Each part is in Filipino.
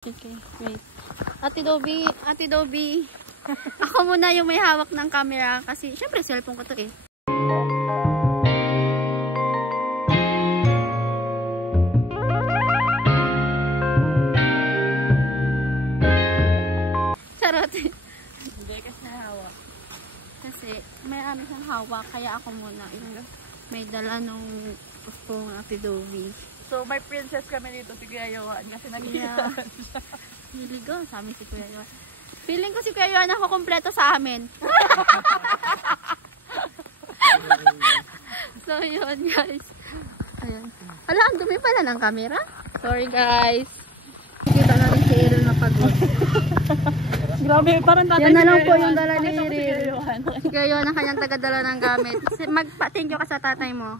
Okay, wait. Ate Dobby. Ako muna yung may hawak ng camera kasi syempre cellphone ko to eh. Charot. Hindi kasi hawak. Kasi may ano siyang hawak kaya ako muna yung may dala nung gusto ng Ate Dobby. So, may princess kami dito si Kuya Yohan kasi Yeah. Niligo, sa amin si Kuya Yohan. Feeling ko si Kuya Yohan ako kompleto sa amin. So, yun guys. Ayan. Hala, ang dumi pala ng camera. Sorry guys. Kita natin si Eril na pagod. Grabe, parang tatay yan na si lang Kuya po Yohan. yung dala ni Pakita mo si Kuya Eril. Yohan. Si Kuya Yohan ang kanyang tagadala ng gamit. Magpa-thank you ka sa tatay mo.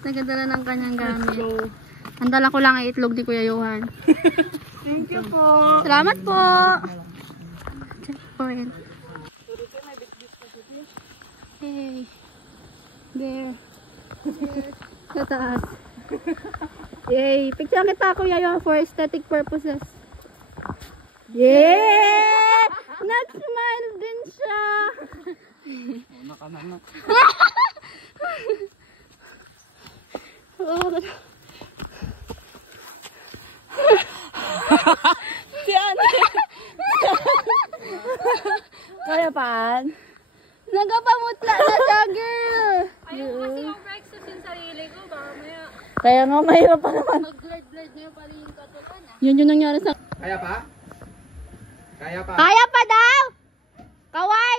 Tagadala ng kanyang gamit. Ang dala ko lang ay itlog ni Kuya Yohan. Thank you po. Salamat po. Checkpoint. Hey. There. Sa taas. Yay. Picture kita Kuya Yohan for aesthetic purposes. Yeah! Nag-smile din siya. Nakanana. Si Ate. Kaya paan? Nagapamutla na siya, girl. Ayaw kasi yung break sa sarili ko, baka maya Kaya nga mahirap pa naman. mag-glide na yung pala yung katulan ah. Yun yung nangyari sa... Kaya pa? Kaya pa? Kaya pa daw! Kaway!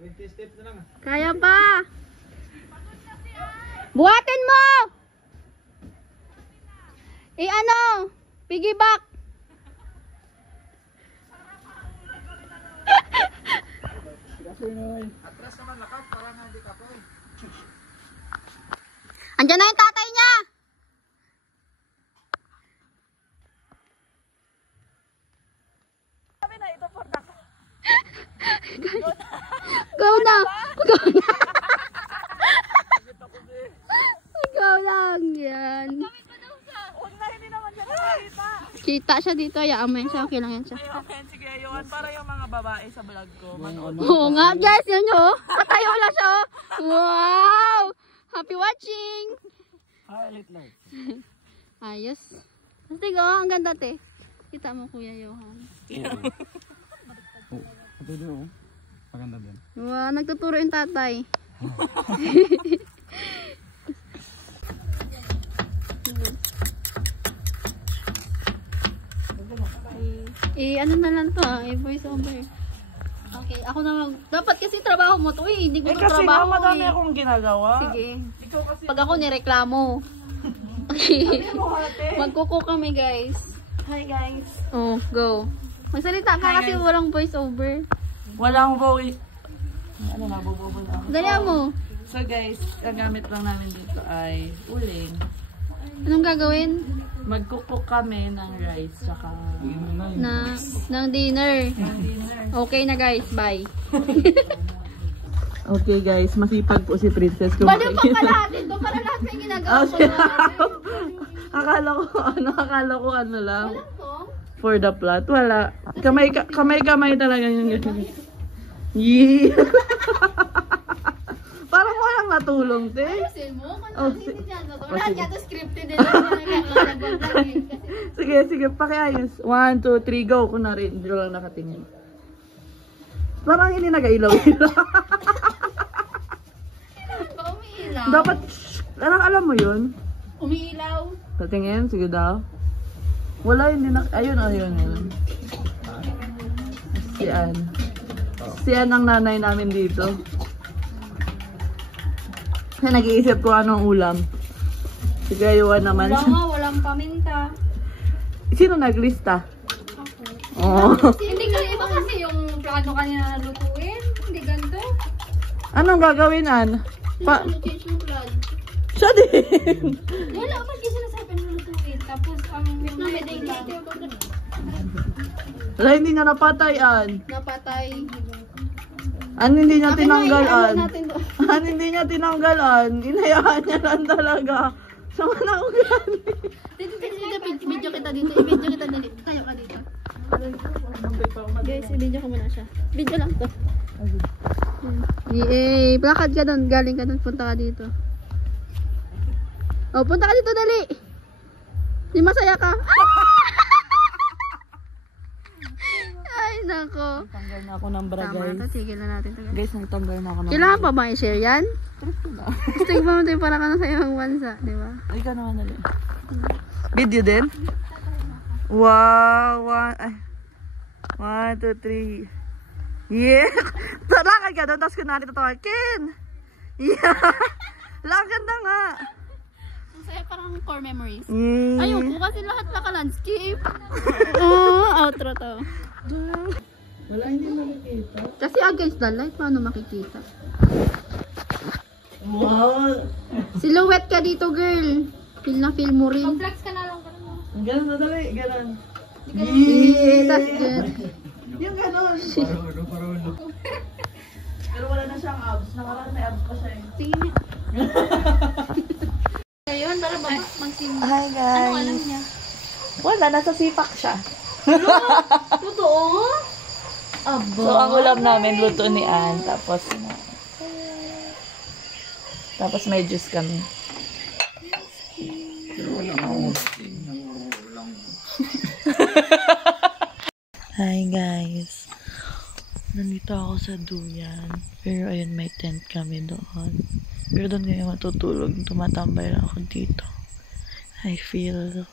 20 steps na lang. Kaya pa! Buhatin mo! Ano? Piggyback! Atras naman lakas para nga hindi ka po. Andiyan na yung tatay niya! Sabi na ito for the... Go na! Go na! Ikaw lang yan. Una, hindi naman siya nakakita. Kita siya dito. Hayaan mo yan siya. Okay lang yan siya. Ay, okay. Sige, Yohan. Para yung mga babae sa vlog ko. Oo nga guys. Yan yun. Patayo lang siya. Oh. Wow! Happy watching! Highlight light. Ayos. Sige, ang ganda te. Kita mo Kuya Yohan. Ito doon. Maganda din. Wow, nagtuturo yung tatay. Ano na lang to voice over. Okay, ako na dapat kasi trabaho mo to hindi ko to kasi trabaho nga madami akong ginagawa. Sige. Ikaw kasi... Pag ako nireklamo. Okay. mo ate. Magkuko kami guys. Hi guys. Oh, go. Magsalita ka Hi, kasi guys. walang voice over. Walang voice. Ano na, bububol ako. Dali mo. So guys, gagamit lang namin dito ay uling. Anong gagawin? Magkukok kami ng rice tsaka Ng dinner. dinner. Okay na guys, bye. Okay guys, masipag po si Princess Baliw pa kalahati to para lahat may ginagawa ko. akala ko ano lang. Walang to. For the plot, wala. Kamay talaga yung ganyan. Yee! Parang walang natulong, te. Ayusin mo. Oh, Hindi dyan. oh, Lahat sige. yan to scripted din. Nag-vlog eh. Sige, pakiayos. 1, 2, 3, go. Kunwari, hindi lang nakatingin. Parang hindi nag-ailaw-ilaw. Ba umiilaw? Dapat, alam mo yun? Umiilaw. Patingin, sige daw. Wala, hindi na, ayun. Si Ann ang nanay namin dito. Kaya nag-iisip ko anong ulam. Si Gayuan naman. Wala nga, walang paminta. Sino naglista? Oo. Hindi ka iba kasi yung plano kanina na lutuin. Hindi ganito. Anong gagawin, Ann? Change yung plan. Siya din. Wala, ba't yung sinasabi na lutuin? Tapos ang yung wedding lang. Wala, hindi niya napatay, Ann. Napatay. An hindi niya Akin na, tinanggalan. i-ano natin doon. An hindi niya tinanggalan. Inayaan niya lang talaga. Sama na ako galing. Dito, video kita dito. I-video kita dito. Tayo ka dito. Guys, i-video ko muna siya. Video lang to. Lakad ka doon. Galing ka doon. Punta ka dito. Oh, punta ka dito, dali. Di masaya ka. Ay, nako. Tanggal na ako ng bra, Tama na to. guys. Tigil na natin to, guys. Guys, nagtanggal na ako ng Kailangan pa ba i-share yan? Gusto ko ba para ka na sa ibang bansa, di ba? Ay, ka naman dali. Video din? Wow. 1, 2, 3. Yeah. Lakad ka doon, tapos kunwari tatawa. Ken! Yeah. Lakad na nga. Masaya parang core memories. Yeah. Ayun ko kasi lahat naka-landscape. Outro to. Wala, hindi makikita. Kasi against the light, paano makikita? Wow. Silhouette ka dito, girl. Feel na feel mo rin. Flex ka na lang. Ganun na dali, ganun. Yeah, that's good. Yung ganun. Parulo. Pero wala na siyang abs. Nakaraan may abs pa siya eh. Tingin niya. Ngayon, para ba magsin... Hi guys. Ano alam niya? Wala, nasa sipak siya. Totoo? Aba. So, ang ulam namin, luto ni Ann. Tapos may juice kami. Hi guys. Nandito ako sa Duyan. Pero ayun, may tent kami doon. Pero doon ngayon matutulog. Tumatambay lang ako dito. I feel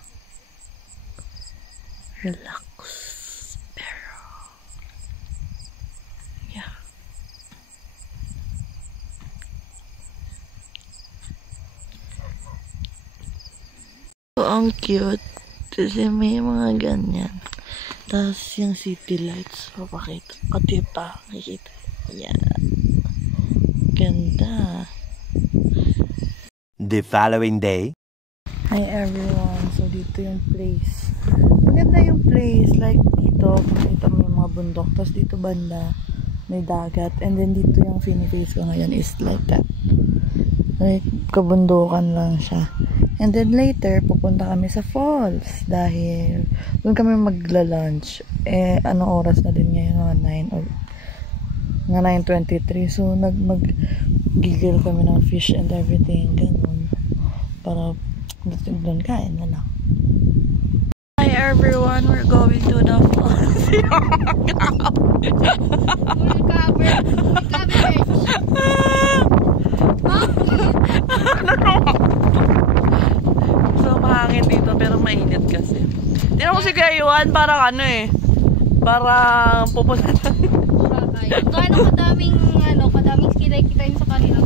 relax. Pero yeah. So, ang cute. Kasi may mga ganyan. Tapos yung city lights. Papakita. Katipa. Nakikita. Yeah. Ganda. The following day. Hi everyone. So dito yung place. Maganda yung place. Like dito, makita mo yung mga bundok. Tapos dito banda, may dagat. And then dito yung fini-face ko ngayon is like that. Like kabundukan lang siya. And then later, pupunta kami sa falls. Dahil doon kami magla-lunch. Eh, anong oras na din ngayon? Mga 9 or nga 9:23. So mag-gigil kami ng fish and everything. Ganun. Para doon kain na lang. Hi everyone, we're going to the falls. Full coverage. So mahangin dito pero mainit kasi. Tingnan mo si Gayuan, parang ano eh. Parang pupunta na. Gaano kadaming skilay kita yung sa kanila.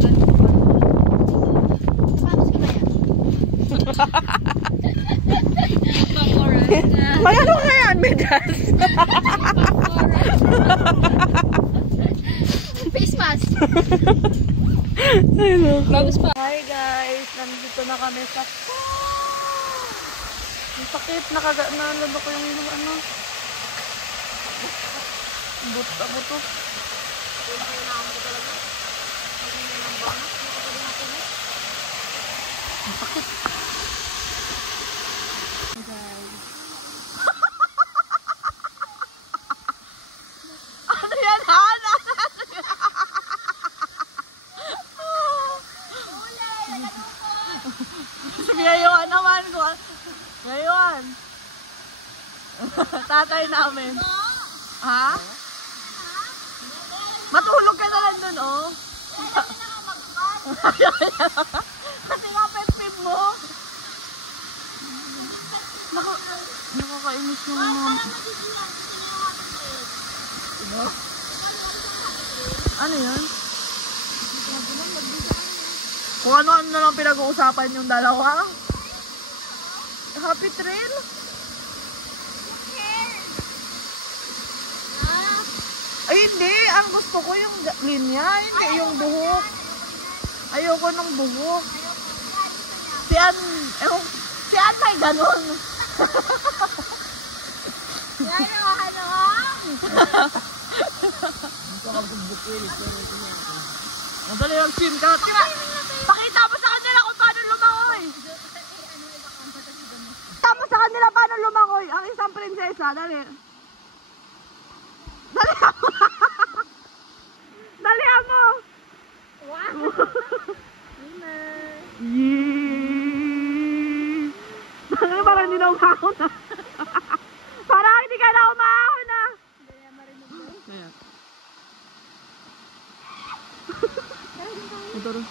Paano sila yan? Magano ka yan, Medas? Face mask. Hi guys, nandito na kami sa ang sakit, nalalo ko yung ano buto. Ang sakit. Ano yan, Hana? Ngayon naman ko. Ngayon. Tatay namin. Ha? Matulog ka na lang dun, oh. Kasi nga pet-pip mo. Nakakainis yung mga... Ano yan? Kung ano-ano na lang pinag-uusapan yung dalawa. Happy trail? Ay, hindi. Ang gusto ko yung linya. Hindi yung buhok. Ayoko ng buhok. Si Ann may ganun. Ang dali yung chin ka. Pakita mo sa kanila kung paano lumangoy. mo sa kanila paano lumakoy ang isang prinsesa. Dali. Dali mo. Dali mo. Wow! Yee! Parang hindi na umahon na. Parang hindi ka na umahon na. Ayan. Ito rin.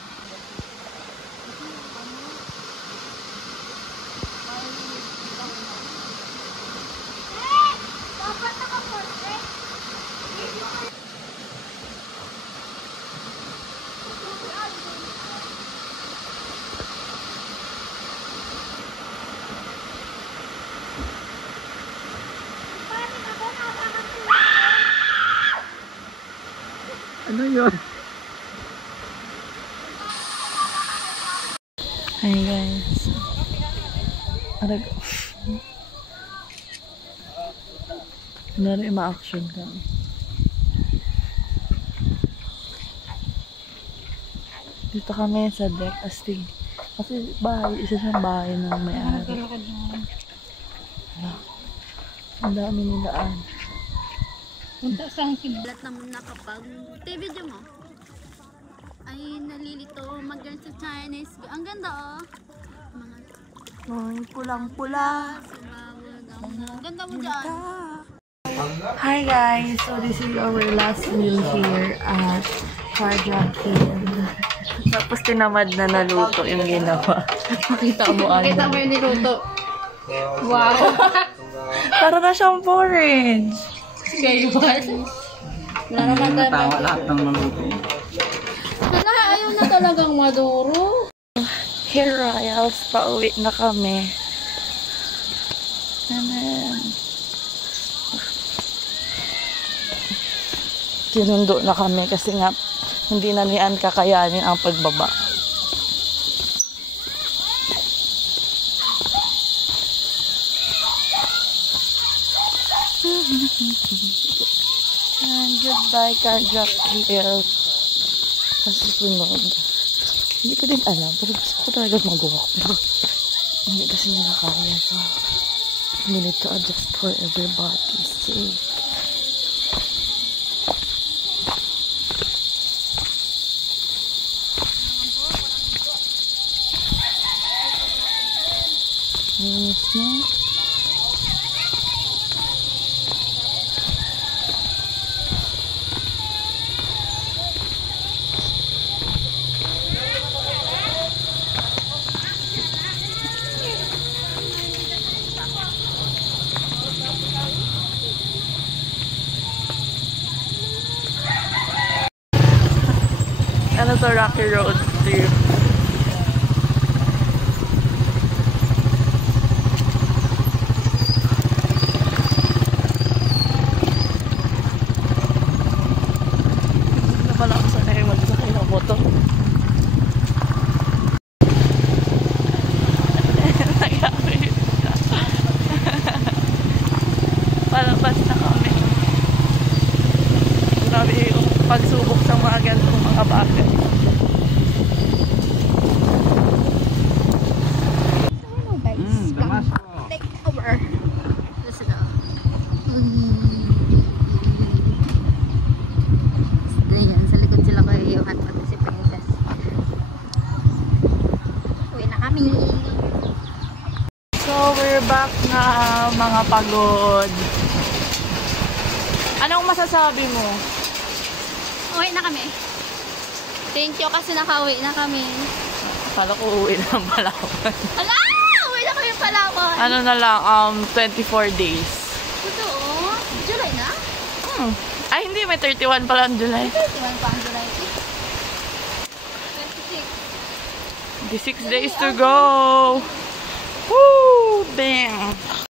Ano yun? Hi guys. Arag. Kunwari ma-action ka. Dito kami sa deck astig. Kasi bahay, isa siyang bahay ng may-ari. Ang dami nilaan. Punta sa kiblat naman na kapag video mo. Ay, nalilito. Mag-girl sa Chinese. Ang ganda oh. Mga pulang-pula. Ang ganda mo dyan. Hi guys! So this is our last meal here at Carjack Inn. Tapos tinamad na naluto yung ginawa. Makita mo ano. Kita mo yung niluto. Wow! Para na siyang porridge. Kayo ba? Natawa lahat ng maluto. Ayaw na talagang maduro. Here Royals, pauwi na kami. And then, sinundo na kami kasi nga hindi na niyan kakayanin ang pagbaba. And goodbye, Carjack Hills. Kasi sunod. Hindi ko din alam, pero gusto ko talaga mag-walk. Pero hindi kasi nila kaya. So, we need to adjust for everybody's sake. Yes, no? Ano to, Rocky Road trip. Hindi na pala ako sanay magsakay ng moto. Palabas na kami. Grabe yung pagsubok sa mga ganitong mga bagay. Hello guys. Damasco. Take over. Let's go. Ganyan, sa likod sila ko iiwan pati si Princess. Uwi na kami. So, we're back na mga pagod. Anong masasabi mo? Uwi na kami. Thank you kasi nakauwi na kami. Akala ko uwi lang pala ako. Ala! Uwi na kami pala ako. Ano na lang, 24 days. Totoo? July na? Ay, hindi. May 31 pala ang July. 31 pa ang July. 26. 26 days to go. Woo! Bam!